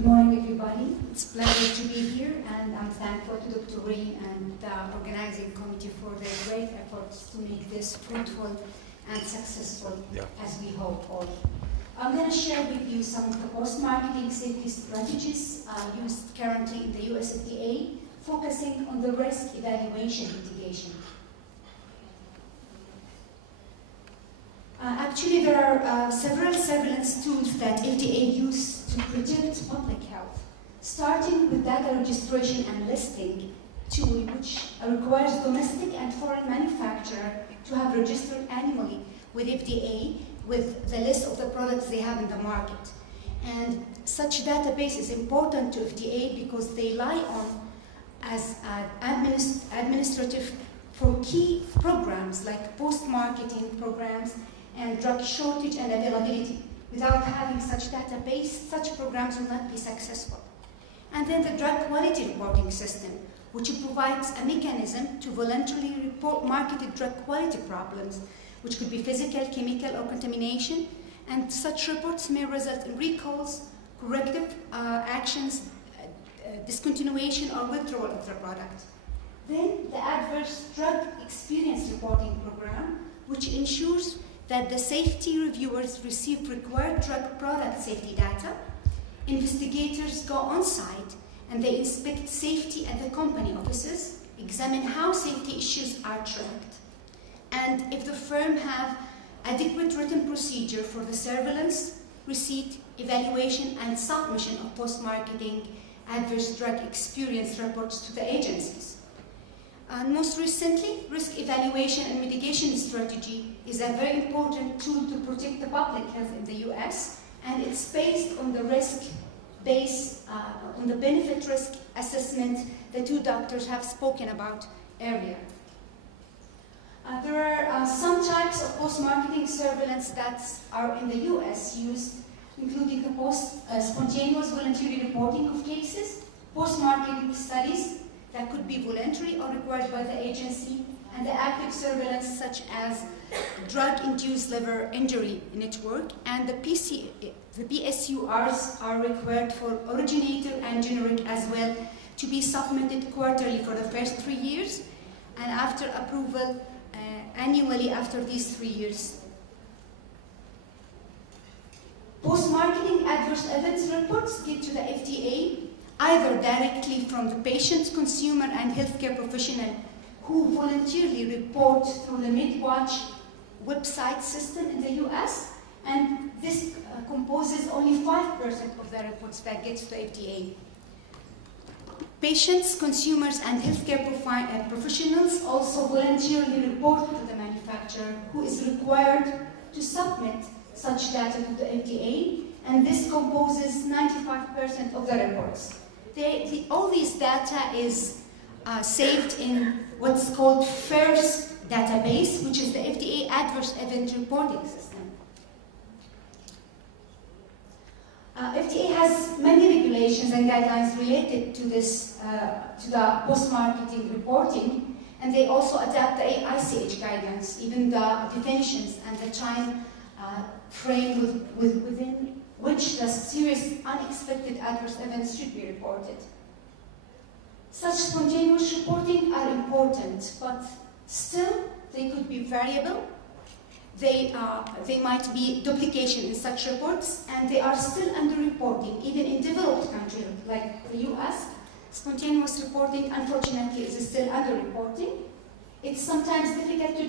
Good morning, everybody. It's a pleasure to be here, and I'm thankful to Dr. Ray and the organizing committee for their great efforts to make this fruitful and successful, as we hope all. I'm going to share with you some of the post-marketing safety strategies used currently in the US FDA, focusing on the risk evaluation mitigation. Actually, there are several surveillance tools that FDA uses to protect public health, starting with data registration and listing tool, which requires domestic and foreign manufacturer to have registered annually with FDA with the list of the products they have in the market. And such database is important to FDA because they rely on as administrative for key programs like post-marketing programs and drug shortage and availability. Without having such database, such programs will not be successful. And then the drug quality reporting system, which provides a mechanism to voluntarily report marketed drug quality problems, which could be physical, chemical, or contamination. And such reports may result in recalls, corrective actions, discontinuation, or withdrawal of the product. Then the adverse drug experience reporting program, which ensures that the safety reviewers receive required drug product safety data. Investigators go on site and they inspect safety at the company offices, examine how safety issues are tracked. And if the firm have adequate written procedure for the surveillance, receipt, evaluation, and submission of post-marketing adverse drug experience reports to the agencies. And most recently, risk evaluation and mitigation strategy is a very important tool to protect the public health in the US, and it's based on the on the benefit risk assessment the two doctors have spoken about earlier. There are some types of post-marketing surveillance that are in the US used, including the spontaneous voluntary reporting of cases, post-marketing studies that could be voluntary or required by the agency, and the active surveillance such as drug-induced liver injury network, and the PSURs are required for originator and generic as well to be supplemented quarterly for the first 3 years, and after approval annually after these 3 years. Post-marketing adverse events reports get to the FDA either directly from the patient, consumer, and healthcare professional who voluntarily report through the MedWatch website system in the US, and this composes only 5% of the reports that get to the FDA. Patients, consumers, and healthcare professionals also voluntarily report to the manufacturer who is required to submit such data to the FDA, and this composes 95% of the reports. All these data is saved in what's called FIRST database, which is the FDA Adverse Event Reporting System. FDA has many regulations and guidelines related to this, to the post-marketing reporting, and they also adapt the ICH guidelines, even the definitions and the time frame within which the serious unexpected adverse events should be reported. Such spontaneous reporting are important, but still they could be variable. They might be duplication in such reports, and they are still underreporting, even in developed countries like the US. Spontaneous reporting, unfortunately, is still underreporting. It's sometimes difficult to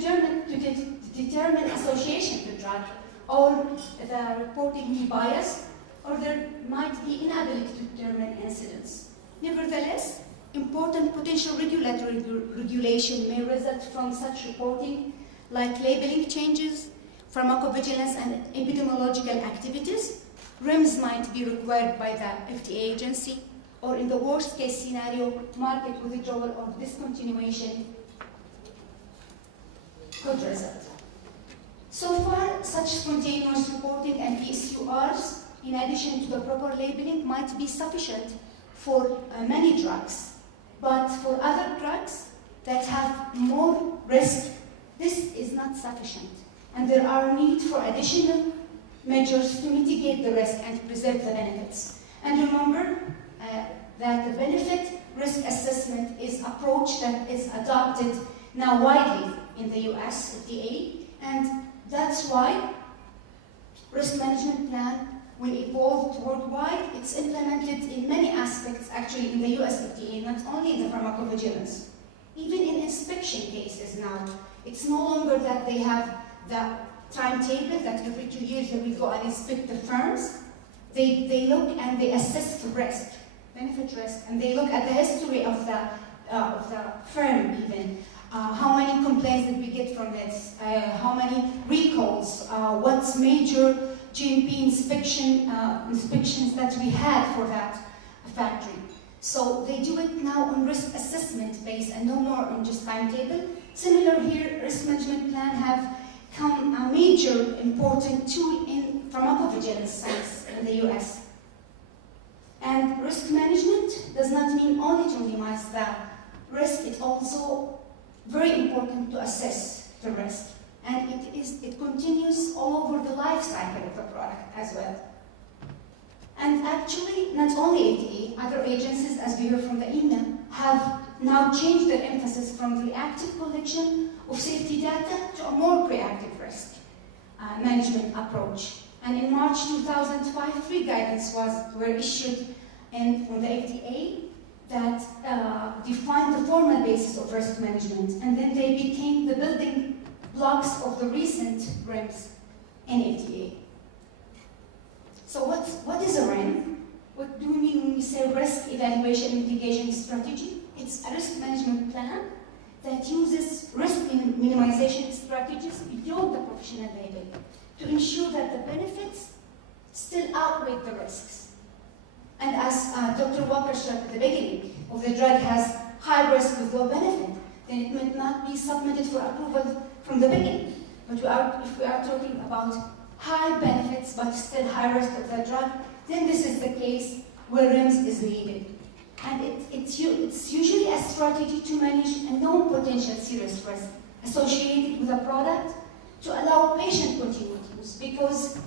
determine association to drug, or the reporting be biased, or there might be inability to determine incidence. Nevertheless, important potential regulatory regulation may result from such reporting, like labeling changes, pharmacovigilance, and epidemiological activities. REMS might be required by the FDA agency, or in the worst case scenario, market withdrawal or discontinuation could result. So far, such spontaneous reporting and PSURs, in addition to the proper labeling, might be sufficient for many drugs. But for other drugs that have more risk, this is not sufficient. And there are need for additional measures to mitigate the risk and preserve the benefits. And remember, that the benefit risk assessment is approach that is adopted now widely in the US FDA, and that's why risk management plan will evolve worldwide. It's implemented in many aspects actually in the US FDA, not only in the pharmacovigilance. Even in inspection cases now, it's no longer that they have the timetable that every 2 years they will go and inspect the firms. They look and they assess the risk, benefit risk, and they look at the history of the firm even. How many complaints did we get from it? How many recalls? What's major GMP inspections that we had for that factory? So they do it now on risk assessment base and no more on just timetable. Similar here, risk management plan have become a major important tool in pharmacovigilance science in the US. And risk management does not mean only to minimize the risk, it's also very important to assess the risk. And it continues all over the life cycle of the product as well. And actually, not only FDA, other agencies, as we heard from the email, have now changed their emphasis from reactive collection of safety data to a more proactive risk management approach. And in March 2005, 3 guidance were issued from the FDA that defined the formal basis of risk management, and then they became the building blocks of the recent REMS in FDA. So what is a REM? What do we mean when we say risk evaluation mitigation strategy? It's a risk management plan that uses risk minimization strategies beyond the professional label to ensure that the benefits still outweigh the risks. And as Dr. Walker said at the beginning, if the drug has high risk with low benefit, then it might not be submitted for approval from the beginning. But if we are talking about high benefits but still high risk of the drug, then this is the case where REMS is needed. And it's usually a strategy to manage a known potential serious risk associated with a product to allow patient continued use. Because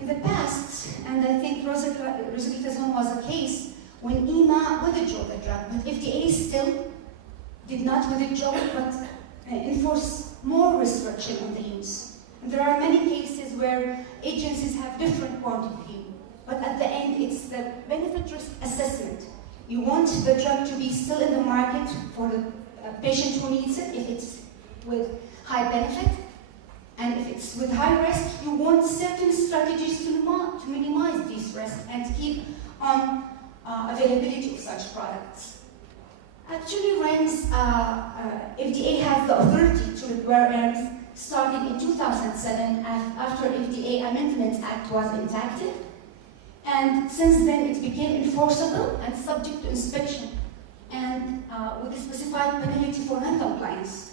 in the past, and I think rosiglitazone was a case when EMA withdrew the drug, but FDA still did not withdraw it, but enforce more restriction on the use. And there are many cases where agencies have different point of view, but at the end, it's the benefit risk assessment. You want the drug to be still in the market for the patient who needs it, if it's with high benefit, and if it's with high risk, you want certain strategies to minimize these risks and keep on availability of such products. Actually, REMS, FDA has the authority to require REMS starting in 2007 after FDA Amendment Act was enacted. And since then, it became enforceable and subject to inspection, and with a specified penalty for non-compliance.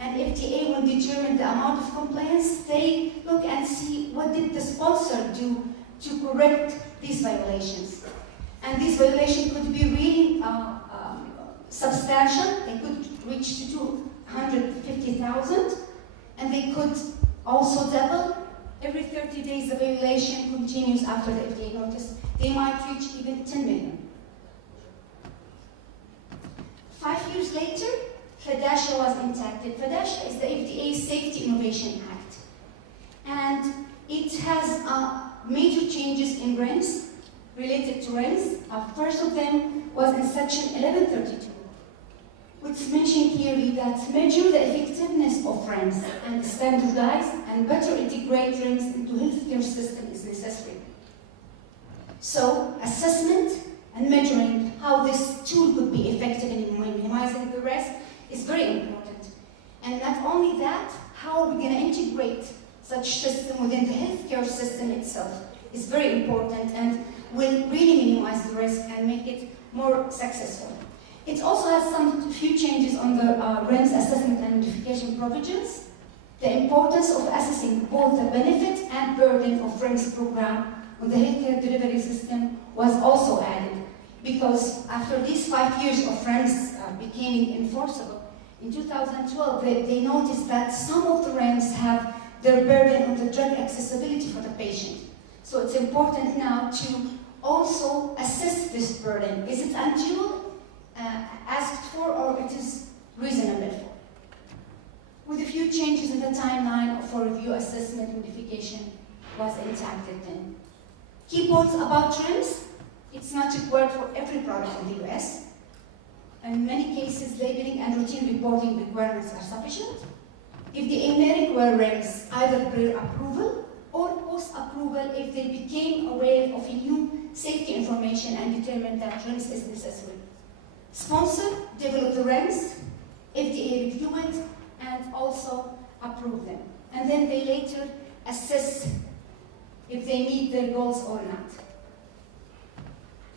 And FDA will determine the amount of compliance. They look and see what did the sponsor do to correct these violations. And these violations could be really substantial. They could reach to 250,000, and they could also double. Every 30 days, the violation continues after the FDA notice. They might reach even 10 million. 5 years later, FDASHA was enacted. FDASHA is the FDA Safety Innovation Act. And it has major changes in REMS, related to REMS. First of them was in section 1132, which mentioned clearly that measure the effectiveness of REMS and standardize and better integrate REMS into healthcare system is necessary. So, assessment and measuring how this tool could be effective in minimizing the risk is very important. And not only that, how we're going to integrate such system within the healthcare system itself is very important and will really minimize the risk and make it more successful. It also has some few changes on the REMS assessment and notification provisions. The importance of assessing both the benefit and burden of REMS program on the healthcare delivery system was also added, because after these 5 years of REMS becoming enforceable, in 2012 they noticed that some of the REMS have their burden on the drug accessibility for the patient. So it's important now to also assess this burden? Is it undue, asked for, or it is reasonable for? With a few changes in the timeline for review assessment modification was enacted then. Key points about trims. It's not required for every product in the US. In many cases, labeling and routine reporting requirements are sufficient. If the may require REMS either pre-approval or post-approval if they became aware of a new safety information and determined that REMS is necessary. Sponsor, develop the REMS, FDA review it, and also approve them. And then they later assess if they meet their goals or not.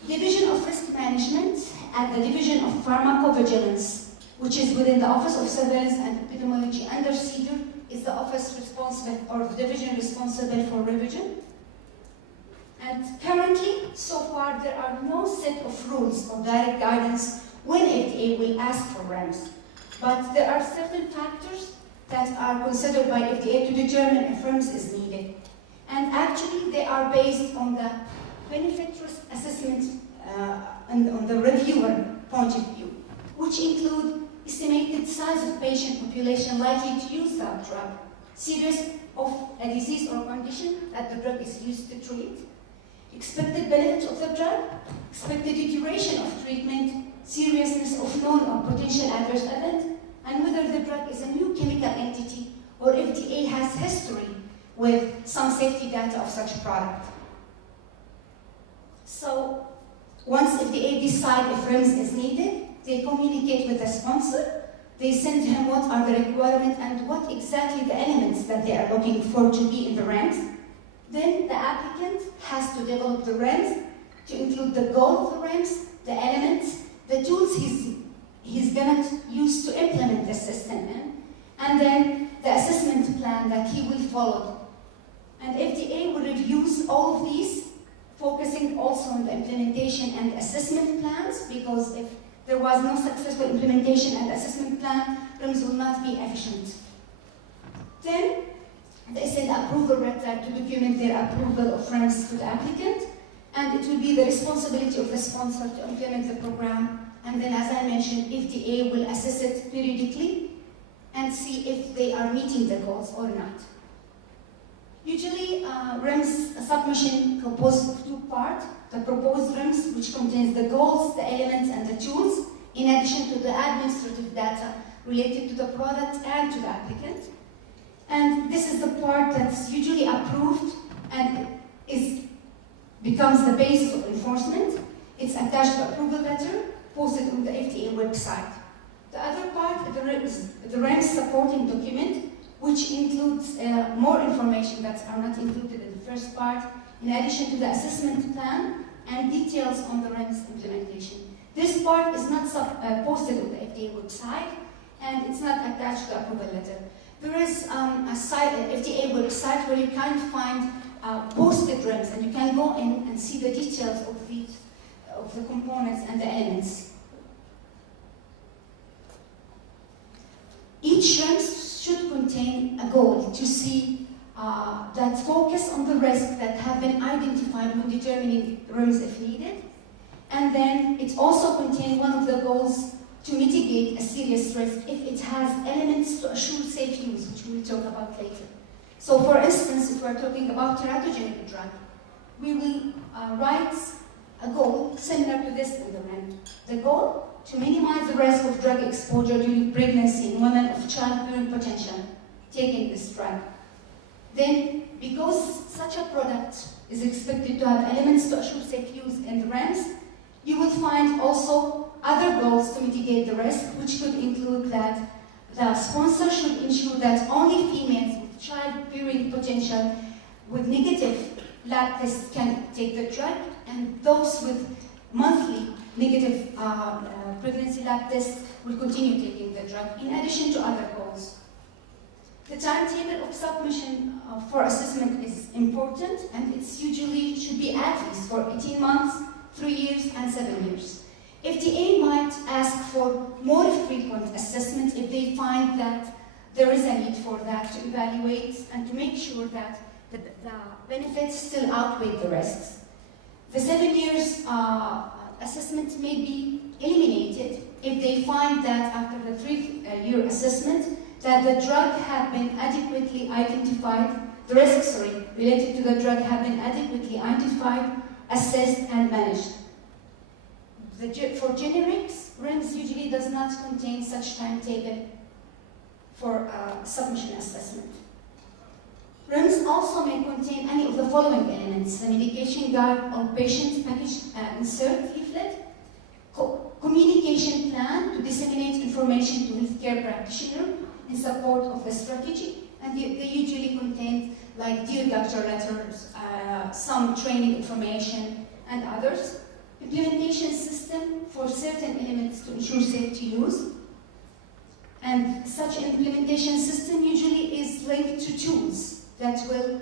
Division of Risk Management at the Division of Pharmacovigilance, which is within the Office of Surveillance and Epidemiology under CEDAR, is the office responsible, or the division responsible for revision. And currently, so far, there are no set of rules or direct guidance when FDA will ask for REMS. But there are certain factors that are considered by FDA to determine if REMS is needed. And actually, they are based on the benefit risk assessment and on the reviewer point of view, which include estimated size of patient population likely to use that drug, serious of a disease or condition that the drug is used to treat, expected benefits of the drug, expected duration of treatment, seriousness of known or potential adverse event, and whether the drug is a new chemical entity or FDA has history with some safety data of such a product. So, once FDA decide if REMS is needed, they communicate with the sponsor, they send him what are the requirements and what exactly the elements that they are looking for to be in the REMS. Then the applicant has to develop the REMS to include the goal of the REMS, the elements, the tools he's going to use to implement the system in, and then the assessment plan that he will follow. And FDA will review all of these, focusing also on the implementation and assessment plans, because if there was no successful implementation and assessment plan, REMS will not be efficient. Then, they send approval letter to document their approval of REMS to the applicant, and it will be the responsibility of the sponsor to implement the program. And then, as I mentioned, FDA will assess it periodically and see if they are meeting the goals or not. Usually, REMS submission composed of two parts: the proposed REMS, which contains the goals, the elements, and the tools, in addition to the administrative data related to the product and to the applicant. And this is the part that's usually approved and becomes the basis of enforcement. It's attached to approval letter, posted on the FDA website. The other part is the REMS supporting document, which includes more information that are not included in the first part, in addition to the assessment plan and details on the REMS implementation. This part is not posted on the FDA website, and it's not attached to the approval letter. There is a site, an FDA website, where you can find posted REMS, and you can go in and see the details of the components and the elements. Each REMS should contain a goal to see that focus on the risks that have been identified when determining REMS if needed. And then it also contains one of the goals to mitigate a serious risk if it has elements to assure safe use, which we will talk about later. So for instance, if we're talking about teratogenic drug, we will write a goal similar to this in the REMS. The goal: to minimize the risk of drug exposure during pregnancy in women of childbearing potential taking this drug. Then, because such a product is expected to have elements to assure safe use in the REMS, you will find also other goals to mitigate the risk, which could include that the sponsor should ensure that only females with childbearing potential with negative lab tests can take the drug, and those with monthly negative pregnancy lab tests will continue taking the drug, in addition to other goals. The timetable of submission for assessment is important, and it's usually should be at least for 18 months, 3 years, and 7 years. FDA might ask for more frequent assessment if they find that there is a need for that to evaluate and to make sure that the benefits still outweigh the risks. The 7 years assessment may be eliminated if they find that after the 3-year assessment that the drug have been adequately identified, the risks related to the drug have been adequately identified, assessed, and managed. For generics, REMS usually does not contain such timetable for submission assessment. REMS also may contain any of the following elements: the medication guide or patient package insert leaflet, communication plan to disseminate information to healthcare practitioner in support of the strategy, and they usually contain like dear doctor letters, some training information, and others. Implementation system for certain elements to ensure safety use. And such implementation system usually is linked to tools that will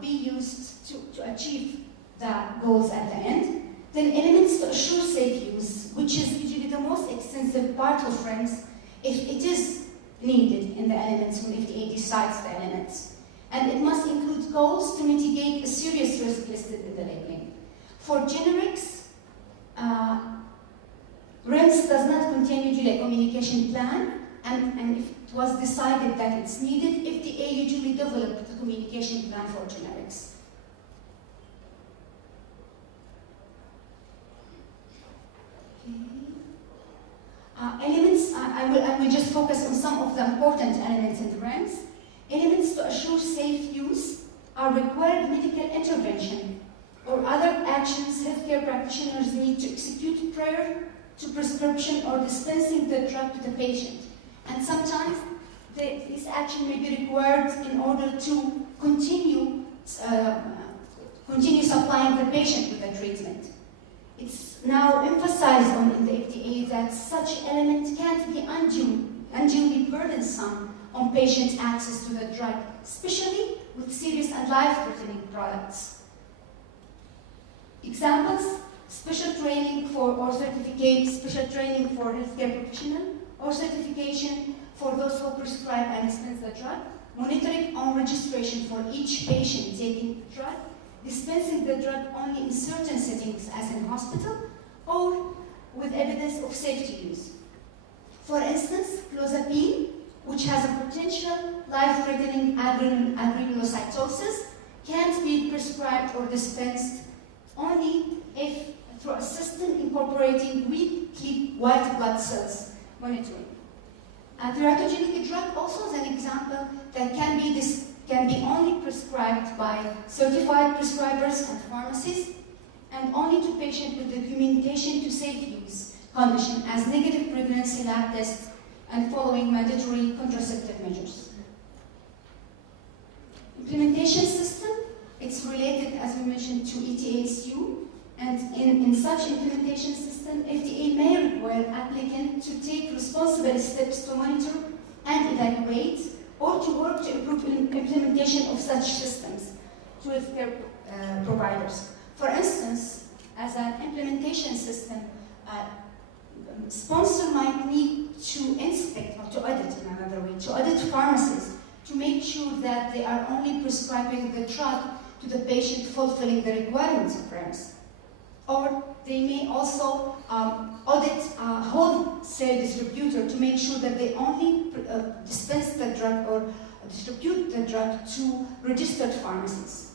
be used to achieve the goals at the end. Then elements to assure safe use, which is usually the most extensive part of REMS, if it is needed in the elements when FDA decides the elements. And it must include goals to mitigate a serious risk listed in the labeling. For generics, REMS does not contain usually a communication plan, and if it was decided that it's needed, FDA usually developed the communication plan for generics. Elements, I will just focus on some of the important elements in the REMS. Elements to assure safe use are required medical intervention or other actions healthcare practitioners need to execute prior to prescription or dispensing the drug to the patient. And sometimes this action may be required in order to continue supplying the patient with the treatment. It's now emphasized in the FDA that such elements can't be unduly burdensome on patient access to the drug, especially with serious and life-threatening products. Examples: special training or certificate, special training for healthcare professionals, or certification for those who prescribe and dispense the drug, monitoring on registration for each patient taking the drug, dispensing the drug only in certain settings as in hospital, or with evidence of safety use. For instance, clozapine, which has a potential life-threatening granulocytosis, can't be prescribed or dispensed only if through a system incorporating weekly white blood cells monitoring. A teratogenic drug also is an example that can be only prescribed by certified prescribers and pharmacies, and only to patients with documentation to safe use condition as negative pregnancy lab tests and following mandatory contraceptive measures. Implementation system, it's related, as we mentioned, to ETASU, and in such implementation system, FDA may require applicant to take responsible steps to monitor and evaluate or to work to improve implementation of such systems to healthcare providers. For instance, as an implementation system, sponsor might need to inspect or to audit in another way, to audit pharmacies to make sure that they are only prescribing the drug to the patient fulfilling the requirements of REMS. Or they may also audit a wholesale distributor to make sure that they only dispense the drug or distribute the drug to registered pharmacies.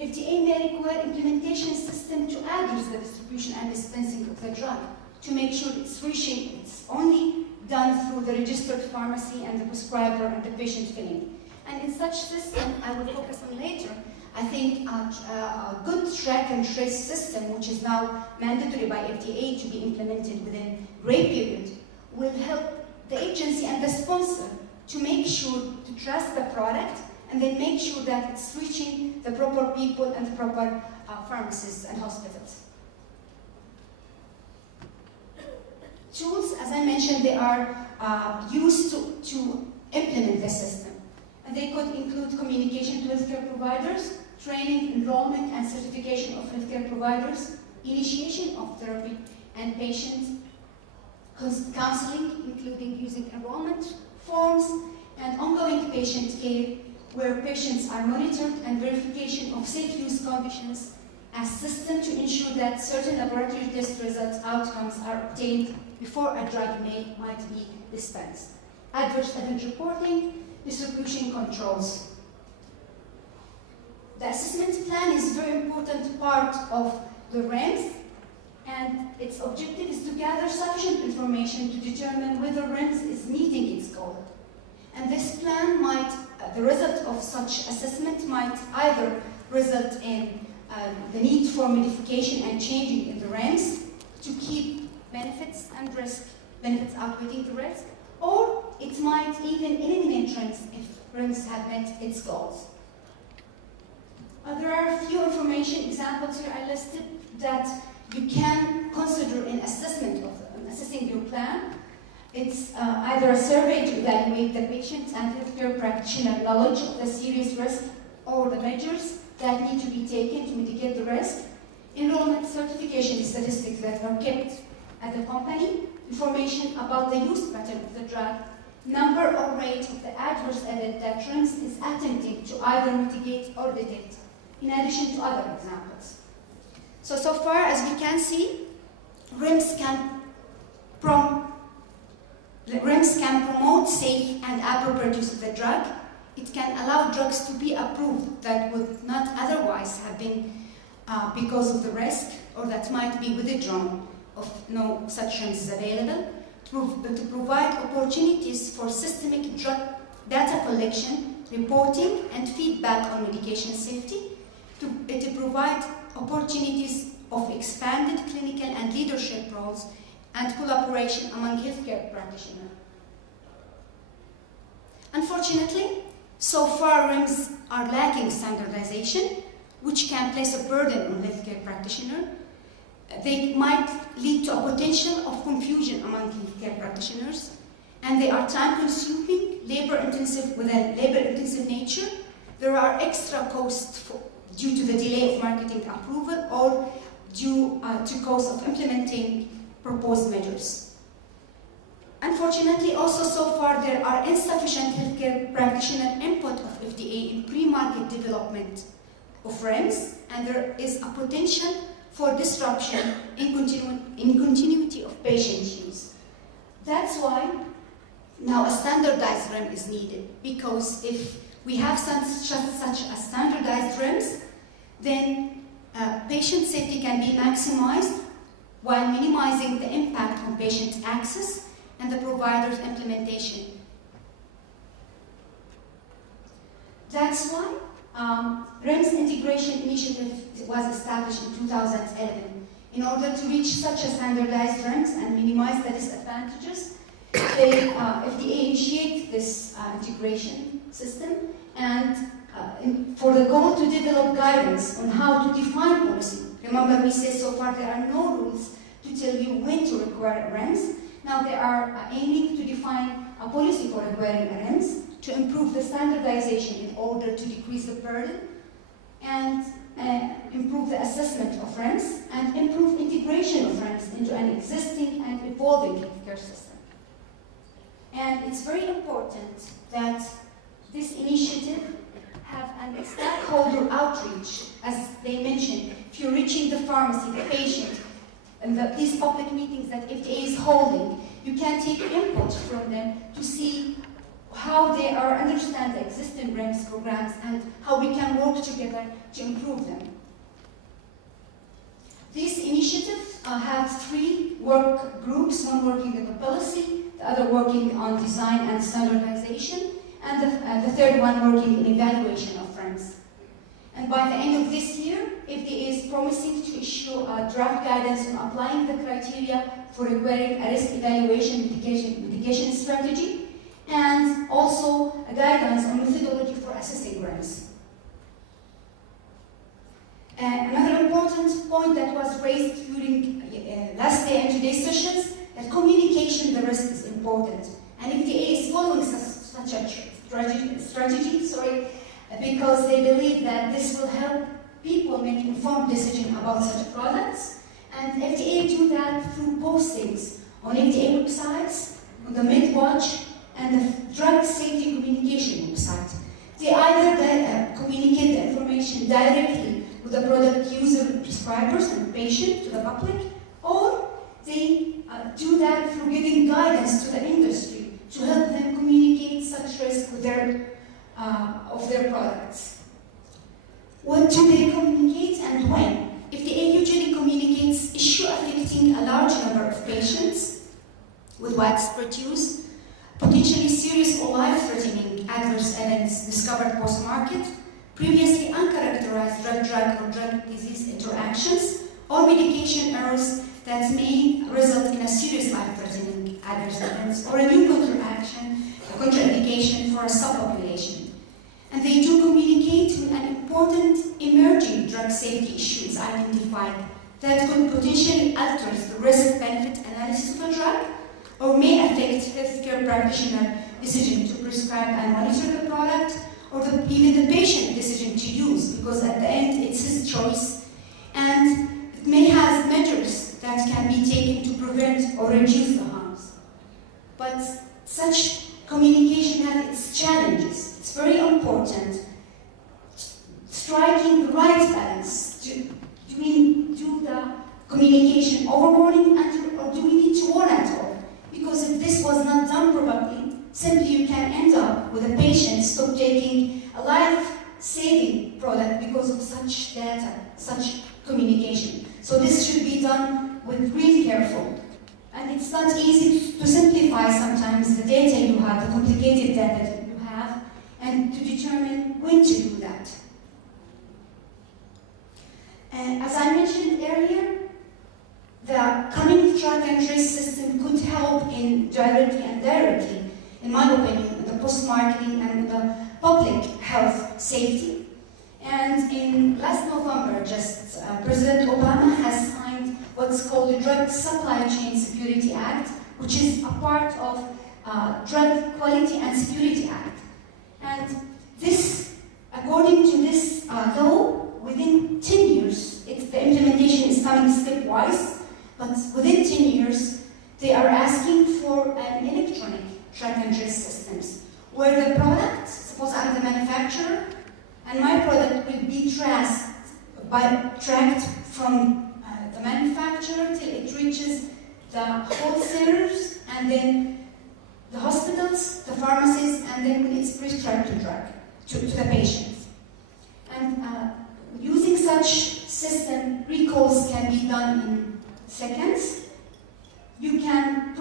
FDA may require implementation system to address the distribution and dispensing of the drug to make sure it's only done through the registered pharmacy and the prescriber and the patient filling. And in such system, I will focus on later, I think a good track and trace system, which is now mandatory by FDA to be implemented within a grace period, will help the agency and the sponsor to make sure to trust the product and then make sure that it's reaching the proper people and the proper pharmacies and hospitals. Tools, as I mentioned, they are used to implement the system. And they could include communication to healthcare providers, training, enrollment, and certification of healthcare providers, initiation of therapy and patient counseling, including using enrollment forms, and ongoing patient care, where patients are monitored, and verification of safe use conditions a system to ensure that certain laboratory test results outcomes are obtained before a drug might be dispensed. Adverse event reporting, distribution controls. The assessment plan is a very important part of the REMS, and its objective is to gather sufficient information to determine whether REMS is meeting its goal. And this plan might, the result of such assessment might either result in the need for modification and changing in the REMS to keep benefits and risk, benefits outweighing the risk, or it might even eliminate REMS if REMS have met its goals. There are a few information examples here I listed that you can consider in assessment of assessing your plan. It's either a survey to evaluate the patient and healthcare practitioner knowledge of the serious risk or the measures that need to be taken to mitigate the risk, enrollment certification statistics that are kept at the company, information about the use pattern of the drug, number or rate of the adverse event that REMS is attempting to either mitigate or detect, in addition to other examples. So far as we can see, REMS can promote safe and appropriate use of the drug. It can allow drugs to be approved that would not otherwise have been because of the risk, or that might be withdrawn if no such REMS is available, to provide opportunities for systemic drug data collection, reporting, and feedback on medication safety, to provide opportunities of expanded clinical and leadership roles and collaboration among healthcare practitioners. Unfortunately, so far REMS are lacking standardization, which can place a burden on healthcare practitioners. They might lead to a potential of confusion among healthcare practitioners, and they are time-consuming, labor-intensive with a labor-intensive nature. There are extra costs due to the delay of marketing approval or due to costs of implementing proposed measures. Unfortunately, also so far there are insufficient healthcare practitioner input of FDA in pre-market development of REMS, and there is a potential for disruption in continuity of patient use. That's why now a standardized REMS is needed, because if we have such a standardized REMS, then patient safety can be maximized while minimizing the impact on patient access and the provider's implementation. That's why REMS Integration Initiative was established in 2011. In order to reach such a standardized REMS and minimize the disadvantages, FDA initiated this integration system, and for the goal to develop guidance on how to define policy. Remember, we said so far there are no rules to tell you when to require a REMS. Now they are aiming to define a policy for requiring a REMS to improve the standardization in order to decrease the burden and improve the assessment of REMS and improve integration of REMS into an existing and evolving healthcare system. And it's very important that this initiative have an stakeholder outreach. As they mentioned, if you're reaching the pharmacy, the patient, and these public meetings that FDA is holding, you can take input from them to see how they understand the existing REMS programs and how we can work together to improve them. This initiative has 3 work groups, one working on the policy, the other working on design and standardization, and the third one working in evaluation of REMS. And by the end of this year, FDA is promising to issue a draft guidance on applying the criteria for requiring a risk evaluation mitigation strategy, and also a guidance on methodology for assessing REMS. Another important point that was raised during last day and today's sessions, that communication the risk is important. And FDA is following such a strategy, because they believe that this will help people make informed decisions about such products. And FDA do that through postings on FDA websites, on the MedWatch, and the Drug Safety Communication website. They either communicate the information directly with the product user, prescribers, and patient, to the public, or they do that through giving guidance to the industry to help them communicate such risk with of their products. What do they communicate and when? If the AU usually communicates issue affecting a large number of patients with widespread use, potentially serious or life-threatening adverse events discovered post-market, previously uncharacterized drug-drug or drug-disease interactions, or medication errors that may result in a serious life-threatening adverse events, or a new contraindication for a subpopulation. And they do communicate with an important emerging drug safety issues identified that could potentially alter the risk-benefit analysis of a drug, or may affect healthcare practitioner decision to prescribe and monitor the product, or even the patient decision to use, because at the end it's his choice, and it may have measures that can be taken to prevent or reduce the harms. But such communication has its challenges. It's very important striking the right balance. Do we do the communication overboarding, or do we need to warn at all? Because if this was not done properly, simply you can end up with a patient stop taking a life-saving product because of such data, such communication. So this should be done with real careful. And it's not easy to simplify sometimes the data you have, the complicated data that you have, and to determine when to do that. And as I mentioned earlier, the coming track and trace system could help in directly and indirectly, in my opinion, the post-marketing and the public health safety. And in last November, President Obama has signed what's called the Drug Supply Chain Security Act, which is a part of Drug Quality and Security Act. And this, according to this law, within 10 years, the implementation is coming stepwise, but within 10 years, they are asking for an electronic track and trace systems, where the product, suppose I'm the manufacturer, and my product will be tracked from the manufacturer till it reaches the wholesalers, and then the hospitals, the pharmacies, and then when it's prescribed to the patients. And using such system, recalls can be done in seconds. You can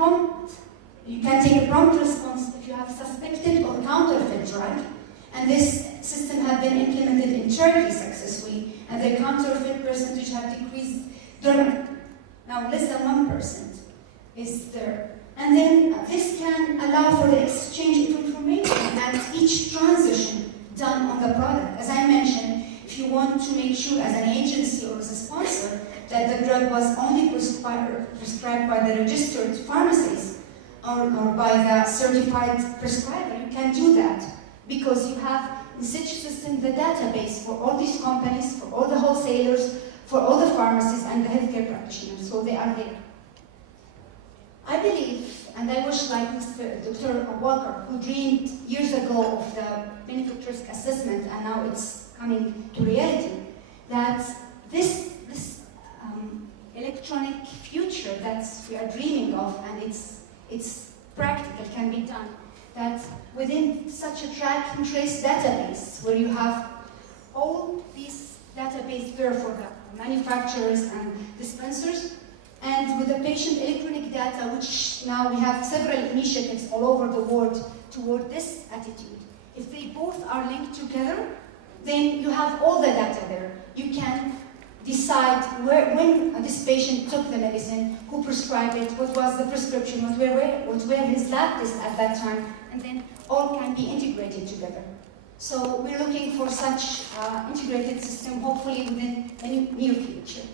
take a prompt response if you have suspected or counterfeit drug, and this system has been implemented in Turkey successfully, and the counterfeit percentage have decreased dramatically. Now less than 1% is there. And then this can allow for the exchange of information at each transition done on the product. As I mentioned, if you want to make sure as an agency or as a sponsor that the drug was only prescribed by the registered pharmacies or by the certified prescriber, you can do that because you have in such system the database for all these companies, for all the wholesalers, for all the pharmacies and the healthcare practitioners, so they are there. I believe, and I wish like Dr. Walker, who dreamed years ago of the benefit risk assessment and now it's coming to reality, that this electronic future that we are dreaming of, and it's practical, can be done, that within such a track and trace database where you have all these database there for the manufacturers and dispensers, and with the patient electronic data, which now we have several initiatives all over the world toward this attitude. If they both are linked together, then you have all the data there. You can decide when this patient took the medicine, who prescribed it, what was the prescription, what were his lab tests at that time, and then all can be integrated together. So we're looking for such integrated system, hopefully within the near future.